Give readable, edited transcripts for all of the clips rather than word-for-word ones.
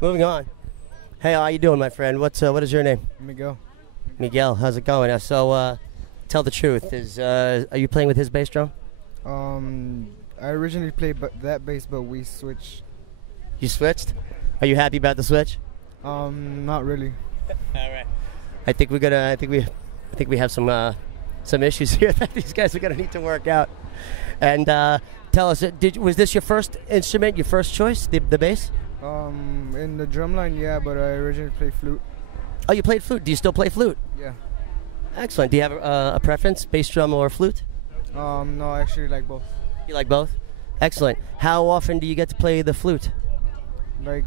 Moving on. Hey, how you doing, my friend? What is your name? Miguel. Miguel. How's it going? So, tell the truth. Are you playing with his bass drum? I originally played that bass, but we switched. You switched? Are you happy about the switch? Not really. All right. I think we have some issues here that these guys are gonna need to work out. And tell us, was this your first instrument, your first choice, the bass? In the drumline, yeah, but I originally played flute. Oh, you played flute. Do you still play flute? Yeah. Excellent. Do you have a preference, bass drum or flute? No, I actually like both. You like both? Excellent. How often do you get to play the flute? Like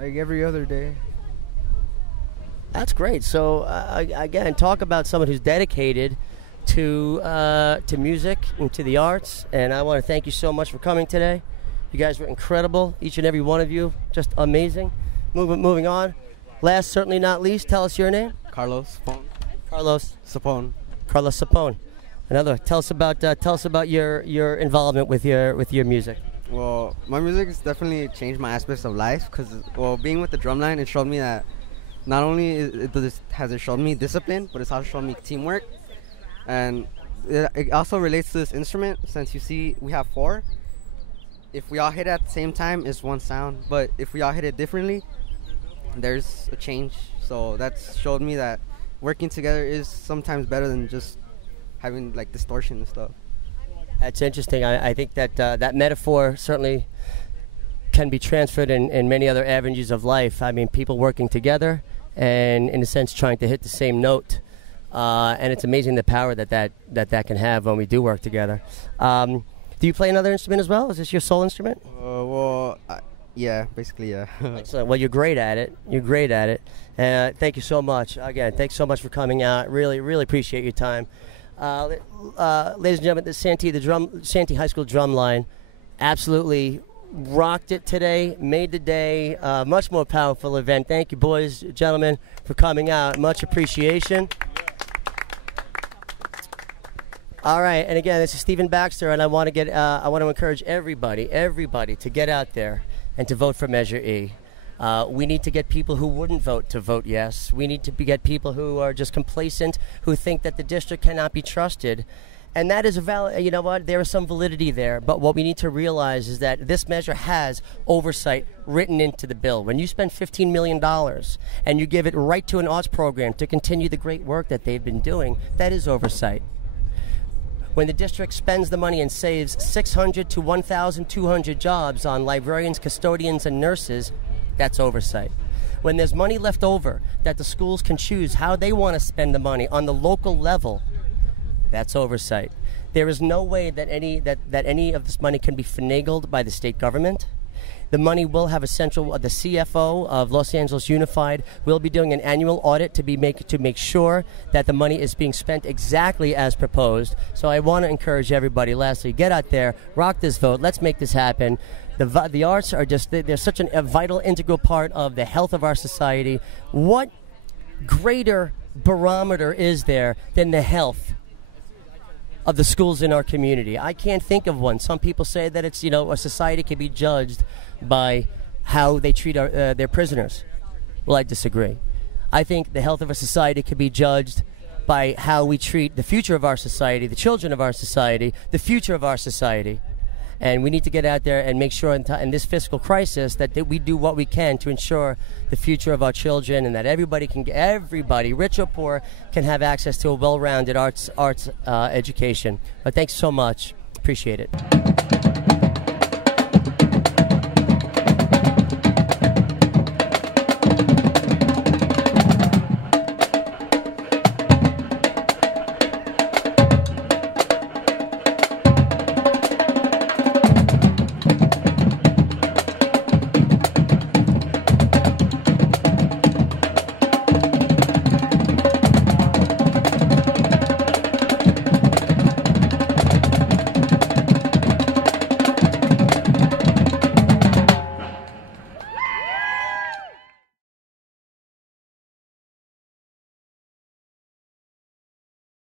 every other day. That's great. So again, talk about someone who's dedicated to music and to the arts. And I want to thank you so much for coming today. You guys were incredible, each and every one of you, just amazing. Moving on. Last, certainly not least, tell us your name. Carlos Sapone. Carlos Sapone. Carlos Sapone. Another. Tell us about your involvement with your music. Well, my music has definitely changed my aspects of life because, being with the drumline, it showed me that not only has it shown me discipline, but it's also shown me teamwork. And it also relates to this instrument, since you see we have 4. If we all hit it at the same time, it's one sound. But if we all hit it differently, there's a change. So that's showed me that working together is sometimes better than just having like distortion and stuff. That's interesting. I think that that metaphor certainly can be transferred in many other avenues of life. I mean, people working together and, in a sense, trying to hit the same note. And it's amazing the power that can have when we do work together. Do you play another instrument as well? Is this your sole instrument? Yeah, basically, yeah. Excellent. Well, you're great at it. You're great at it. Thank you so much. Again, thanks so much for coming out. Really, really appreciate your time. Ladies and gentlemen, the Santee High School Drumline absolutely rocked it today, made the day a much more powerful event. Thank you, boys, gentlemen, for coming out. Much appreciation. All right, and again, this is Stephen Baxter, and I want to encourage everybody to get out there and to vote for Measure E. We need to get people who wouldn't vote to vote yes. We need to get people who are just complacent, who think that the district cannot be trusted. And that is a valid, you know what, there is some validity there. But what we need to realize is that this measure has oversight written into the bill. When you spend $15 million and you give it right to an arts program to continue the great work that they've been doing, that is oversight. When the district spends the money and saves 600 to 1,200 jobs on librarians, custodians, and nurses, that's oversight. When there's money left over that the schools can choose how they want to spend the money on the local level, that's oversight. There is no way that any of this money can be finagled by the state government. The money will have the CFO of Los Angeles Unified will be doing an annual audit to make sure that the money is being spent exactly as proposed. So I want to encourage everybody, lastly, get out there, rock this vote, let's make this happen. The arts are they're such a vital, integral part of the health of our society. What greater barometer is there than the health of the schools in our community? I can't think of one. Some people say that it's, a society can be judged by how they treat their prisoners. Well, I disagree. I think the health of a society can be judged by how we treat the future of our society, the children of our society, the future of our society. And we need to get out there and make sure in this fiscal crisis that we do what we can to ensure the future of our children, and that everybody, rich or poor, can have access to a well-rounded arts education. But thanks so much. Appreciate it.